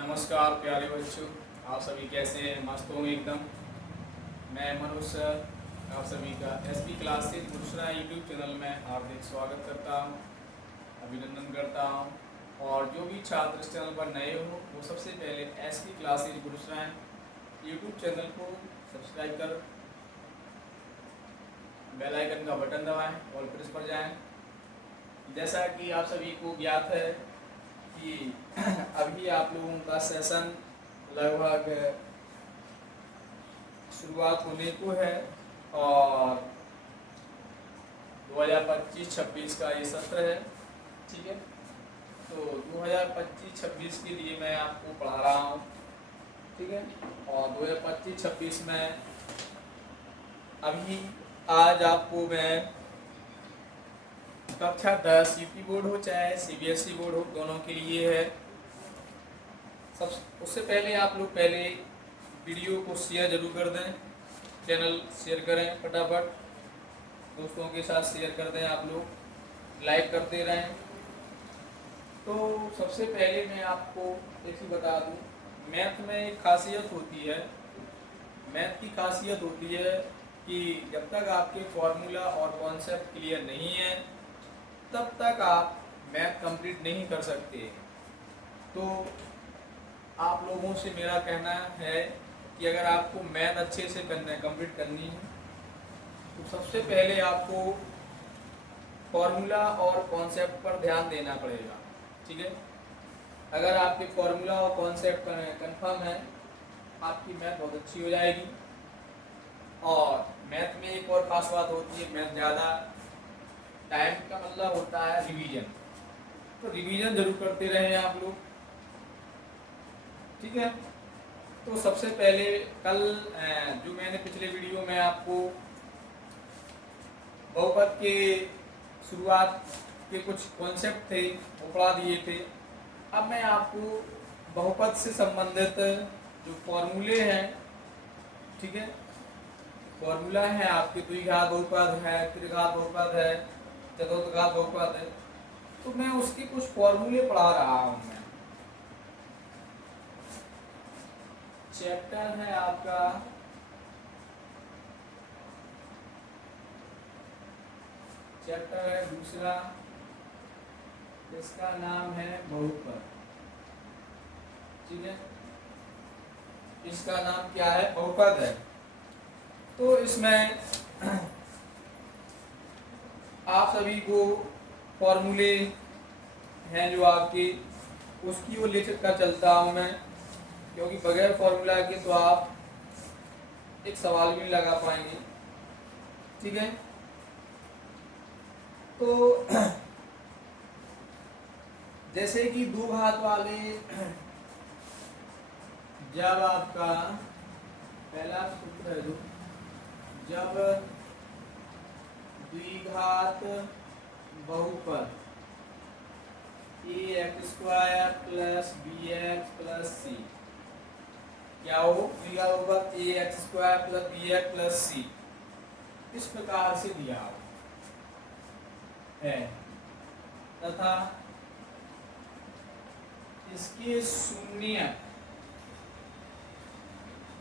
नमस्कार प्यारे बच्चों, आप सभी कैसे हैं? मस्त होंगे एकदम। मैं मनोज सर आप सभी का एसपी क्लासेज दूसरा यूट्यूब चैनल में हार्दिक स्वागत करता हूं, अभिनंदन करता हूं। और जो भी छात्र इस चैनल पर नए हो वो सबसे पहले एसपी क्लासेज दूसरा यूट्यूब चैनल को सब्सक्राइब कर बेल आइकन का बटन दबाएं और फिर इस पर जाएं। जैसा कि आप सभी को ज्ञात है कि अभी आप लोगों का सेशन लगभग शुरुआत होने को है और 2025-26 का ये सत्र है। ठीक है, तो 2025-26 के लिए मैं आपको पढ़ा रहा हूँ। ठीक है, और 2025-26 में अभी आज आपको मैं कक्षा 10 यूपी बोर्ड हो चाहे सीबीएसई बोर्ड हो, दोनों के लिए है। सब उससे पहले आप लोग पहले वीडियो को शेयर जरूर कर दें, चैनल शेयर करें, फटाफट दोस्तों के साथ शेयर कर दें, आप लोग लाइक करते रहें। तो सबसे पहले मैं आपको एक चीज़ बता दूं, मैथ में एक खासियत होती है। मैथ की खासियत होती है कि जब तक आपके फॉर्मूला और कॉन्सेप्ट क्लियर नहीं है तब तक आप मैथ कंप्लीट नहीं कर सकते। तो आप लोगों से मेरा कहना है कि अगर आपको मैथ अच्छे से कंप्लीट करनी है तो सबसे पहले आपको फॉर्मूला और कॉन्सेप्ट पर ध्यान देना पड़ेगा। ठीक है, अगर आपके फॉर्मूला और कॉन्सेप्ट कंफर्म है आपकी मैथ बहुत अच्छी हो जाएगी। और मैथ में एक और खास बात होती है, मैथ ज़्यादा टाइम का मतलब होता है रिवीजन, तो रिवीजन जरूर करते रहें आप लोग। ठीक है, तो सबसे पहले कल जो मैंने पिछले वीडियो में आपको बहुपद के शुरुआत के कुछ कॉन्सेप्ट थे वो पढ़ा दिए थे। अब मैं आपको बहुपद से संबंधित जो फॉर्मूले हैं, ठीक है, फॉर्मूला है आपके द्विघात बहुपद है, त्रिघात बहुपद है, चतुर्थघात बहुपद है, तो मैं उसके कुछ फॉर्मूले पढ़ा रहा हूँ। मैं चैप्टर है आपका चैप्टर है दूसरा, इसका नाम है बहुपद। ठीक है, इसका नाम क्या है? बहुपद है। तो इसमें आप सभी को फॉर्मूले हैं जो आपके, उसकी वो ले कर चलता हूं मैं, क्योंकि बगैर फॉर्मूला के तो आप एक सवाल भी नहीं लगा पाएंगे। ठीक है, तो जैसे कि दो घात वाले, जब आपका पहला सूत्र है जो, जब द्विघात बहुपद ax² plus bx plus c, क्या हो? द्विघात बहुपद ax² plus bx plus c इस प्रकार से दिया हो है, तथा इसके शून्य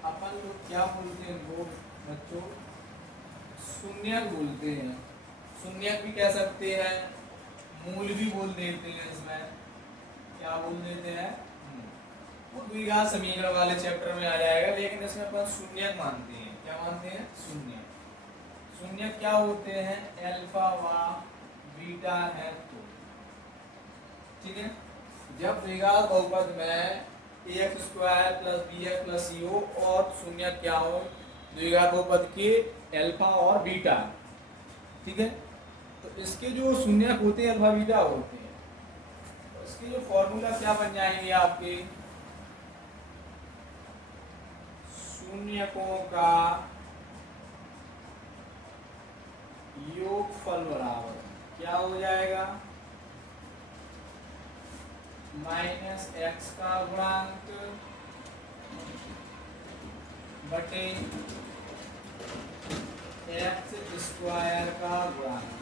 अपन लोग क्या बोलते हैं वो बच्चों? शून्य बोलते हैं। शून्य भी कह सकते हैं, मूल भी बोल देते हैं। इसमें क्या बोल देते हैं? वो द्विघात समीकरण वाले चैप्टर में आ जाएगा, लेकिन इसमें अपन शून्य मानते हैं। क्या मानते हैं? शून्य। शून्य क्या होते हैं? अल्फा व बीटा है। तो ठीक है, जब द्विघात बहुपद में ax² plus bx plus c हो और शून्य क्या हो? द्विघात बहुपद के अल्फा और बीटा। ठीक है, तो इसके जो शून्य होते हैं अल्फा बीटा होते हैं, तो इसके जो फॉर्मूला क्या बन जाएंगे आपके? शून्यकों का योगफल बराबर क्या हो जाएगा? माइनस एक्स का गुणांक बटे x² का गुणांक।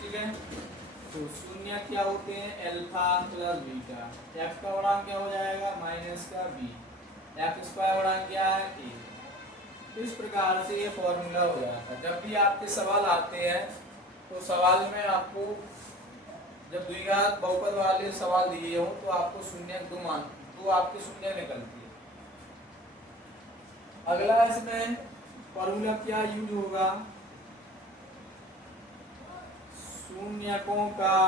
ठीक है, तो शून्य क्या होते हैं, अल्फा प्लस बीटा। एक्स का गुणांक क्या हो जाएगा, माइनस का बी। एक्स स्क्वायर गुणांक क्या है, ए। इस प्रकार से ये फॉर्मूला हो जाता है। जब भी आपके सवाल आते हैं तो सवाल में आपको जब द्विघात बहुपद वाले सवाल दिए हो तो आपको शून्य दो आपके शून्य निकलती है। अगला इसमें फॉर्मूला क्या यूज होगा, शून्यकों का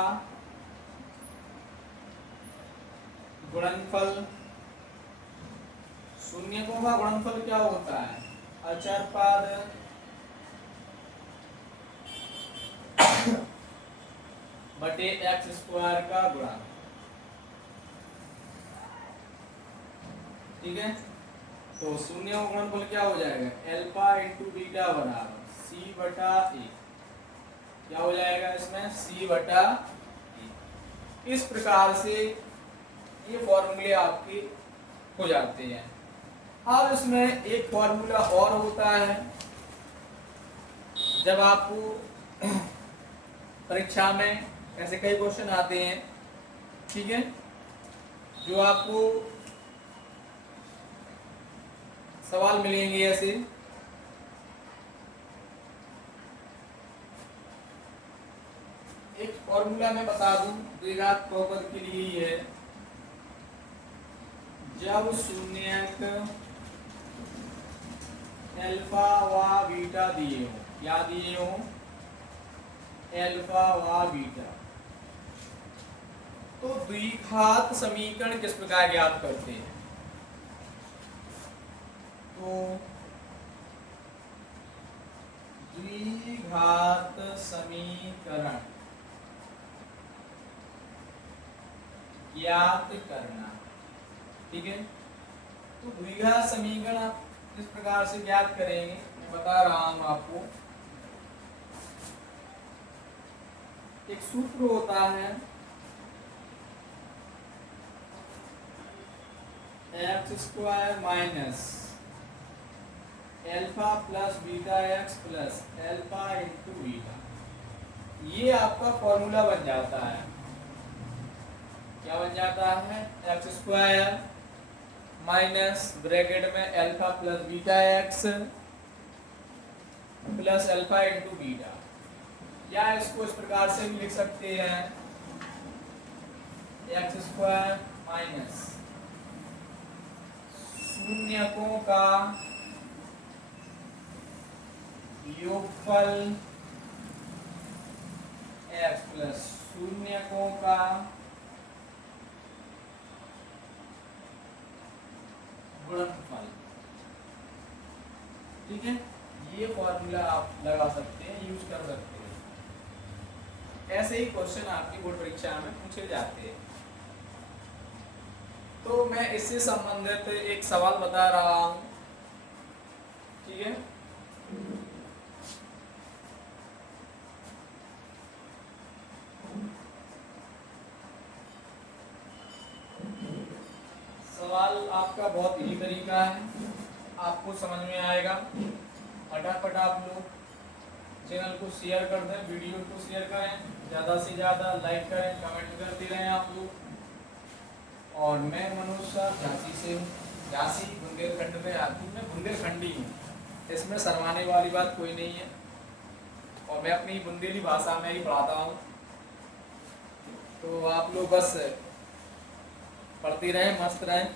गुणनफल। शून्यकों का गुणनफल क्या होता है, अचर पद बटे एक्स स्क्वायर का गुणा। ठीक है, तो शून्य का गुणनफल क्या हो जाएगा, अल्फा इंटू बीटा बराबर सी बटा ए। क्या हो जाएगा इसमें, सी बटा ए। इस प्रकार से ये फॉर्मूले आपके हो जाते हैं। अब इसमें एक फॉर्मूला और होता है, जब आपको परीक्षा में ऐसे कई क्वेश्चन आते हैं, ठीक है, जो आपको सवाल मिलेंगे ऐसे, एक फॉर्मूला मैं बता दूं द्विघात बहुपद के लिए ही है। जब शून्यक अल्फा व बीटा दिए हो, क्या दिए हो, अल्फा व बीटा, तो द्विघात समीकरण किस प्रकार ज्ञात करते हैं, तो द्विघात समीकरण ज्ञात करना। ठीक है, तो द्विघात समीकरण आप किस प्रकार से ज्ञात करेंगे, मैं बता रहा हूं आपको। एक सूत्र होता है, x square minus alpha plus beta x plus alpha into beta. ये आपका फॉर्मूला बन जाता है। क्या बन जाता है, एक्स स्क्वायर माइनस ब्रैकेट में alpha plus beta x plus alpha into beta. या इसको इस प्रकार से भी लिख सकते हैं, एक्स स्क्वायर माइनस शून्यकों का योगफल एक्स प्लस शून्यकों का गुणनफल। ठीक है, ये फॉर्मूला आप लगा सकते हैं, यूज कर सकते हैं। ऐसे ही क्वेश्चन आपकी बोर्ड परीक्षा में पूछे जाते हैं। तो मैं इससे संबंधित एक सवाल बता रहा हूं, ठीक है। सवाल आपका बहुत ही तरीका है, आपको समझ में आएगा। फटाफट आप लोग चैनल को शेयर कर दें, वीडियो को शेयर करें, ज़्यादा से ज़्यादा लाइक करें, कमेंट करते रहें आप लोग। और मैं मनोज सर झांसी से हूँ, झांसी बुंदेलखंड में आती हूँ, मैं बुंदेलखंडी हूँ, इसमें शर्माने वाली बात कोई नहीं है। और मैं अपनी बुंदेली भाषा में ही पढ़ाता हूँ, तो आप लोग बस पढ़ते रहें, मस्त रहें।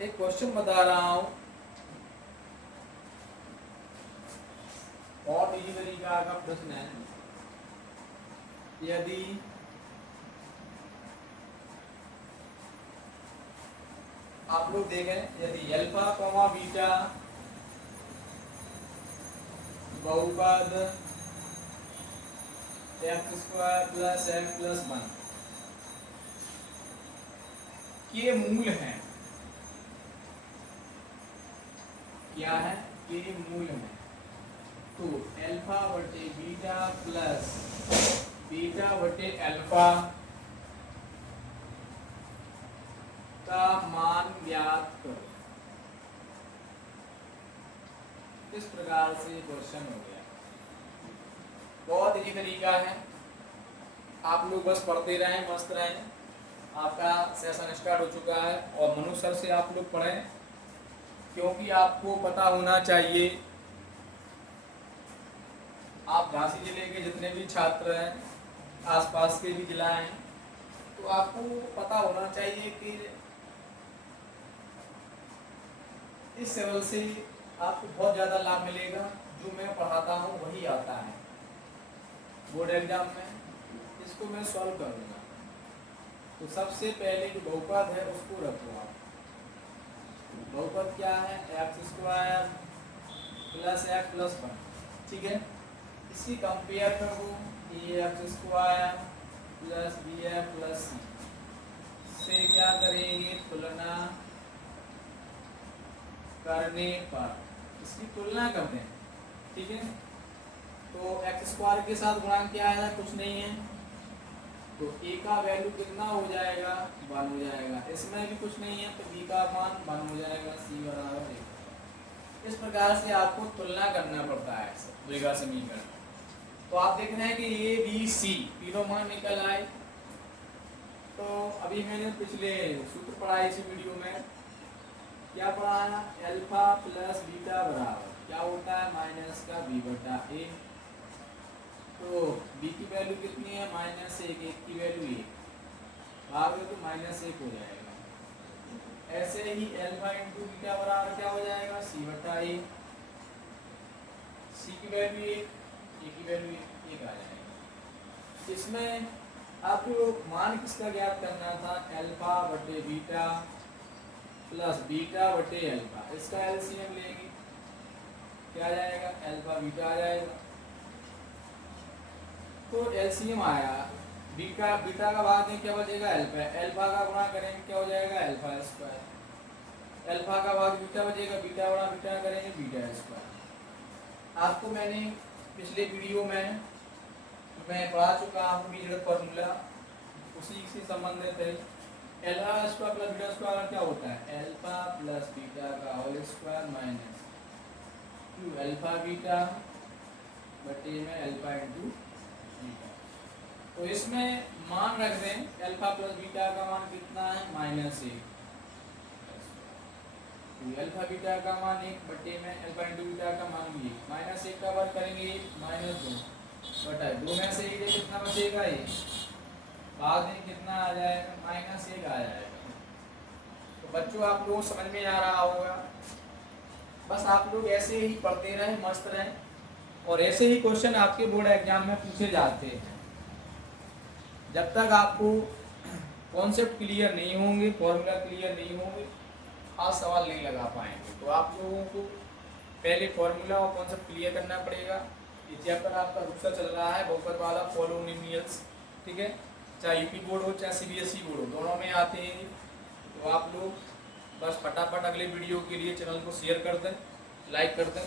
एक क्वेश्चन बता रहा हूं, बहुत इजी तरीका का प्रश्न है। यदि आप लोग देखें, यदि अल्फा कॉमा बीटा बहुपद x square plus x plus 1 के मूल हैं, क्या है, के मूल में, तो अल्फा बटे बीटा प्लस बीटा बटे अल्फा का मान ज्ञात करो। इस प्रकार से क्वेश्चन हो गया। बहुत ही तरीका है, आप लोग बस पढ़ते रहें, मस्त रहें। आपका सेशन स्टार्ट हो चुका है और मनु सर से आप लोग पढ़ें, क्योंकि आपको पता होना चाहिए, आप झांसी जिले के जितने भी छात्र हैं, आसपास के भी जिला हैं, तो आपको पता होना चाहिए कि इस लेवल से आपको बहुत ज़्यादा लाभ मिलेगा। जो मैं पढ़ाता हूँ वही आता है बोर्ड एग्जाम में, इसको मैं सॉल्व करूँगा। तो सबसे पहले जो बहुपद है उसको रखो आप। बहुपद क्या है? X square plus x plus 1, ठीक है। इसकी कंपेयर करो, a x square plus b x plus c से क्या करेंगे? तुलना करने पर इसकी तुलना करते हैं, ठीक है। तो एक्स स्क्वायर के साथ गुणांक क्या है? कुछ नहीं है, तो ए का वैल्यू कितना हो जाएगा? 1 हो जाएगा। इसमें भी कुछ नहीं है, तो बी का मान 1 हो जाएगा, सी बराबर 1। इस प्रकार से आपको तुलना करना पड़ता है द्विघात समीकरण। तो आप देख रहे हैं कि ए बी सी तीनों मान निकल आए। तो अभी मैंने पिछले सूत्र पढ़ा इसी वीडियो में, क्या पढ़ाया? अल्फा प्लस बीटा बराबर क्या होता है? माइनस का बी बटा ए। तो बी की वैल्यू कितनी है? -1, एक की वैल्यू 1, भाग दो तो -1 हो जाएगा। ऐसे ही अल्फा इंटू बीटा बराबर क्या हो जाएगा? सी बटा ए। सी की वैल्यू 1, ए की वैल्यू 1 आ जाएगा। इसमें आपको मान किसका ज्ञात करना था? अल्फा बटे बीटा प्लस बीटा बटे अल्फा। इसका एलसीएम लेंगे, क्या आ जाएगा? अल्फा बीटा आ जाएगा। तो एलसीएम आया, बीटा बीटा का भाग में क्या बचेगा? अल्फा। अल्फा का गुणा करेंगे क्या हो जाएगा? Alpha square. अल्फा का भाग बीटा बचेगा, बीटा गुणा बीटा करेंगे बीटा स्क्वायर। आपको मैंने पिछले वीडियो में मैं पढ़ा चुका हूँ बीजगणित फॉर्मूला, उसी से संबंधित है। Alpha square plus beta square क्या होता है? अल्फा प्लस बीटा का whole square minus 2 alpha beta बटे में अल्फा इंटू बीटा। तो इसमें मान रख दें, अल्फा प्लस बीटा का मान कितना है? -1। तो अल्फा बीटा का मान 1 बटे में अल्फा इंटू बीटा का मान भी 1। -1 का वर्ग करेंगे -2 बटा 2 में से ये कितना बचेगा? ये बाद में कितना आ जाएगा? -1 आ जाएगा। तो बच्चों आप लोगों को समझ में आ रहा होगा। बस आप लोग ऐसे ही पढ़ते रहें, मस्त रहें, और ऐसे ही क्वेश्चन आपके बोर्ड एग्जाम में पूछे जाते हैं। जब तक आपको कॉन्सेप्ट क्लियर नहीं होंगे, फॉर्मूला क्लियर नहीं होंगे, आप सवाल नहीं लगा पाएंगे। तो आप लोगों को पहले फॉर्मूला और कॉन्सेप्ट क्लियर करना पड़ेगा। ये चैप्टर आपका दूसरा चल रहा है, बहुपद वाला पॉलिनोमियल्स, ठीक है। चाहे यूपी बोर्ड हो चाहे सीबीएसई बोर्ड हो, दोनों में आते हैं। तो आप लोग बस फटाफट अगले वीडियो के लिए चैनल को शेयर कर दें, लाइक कर दें।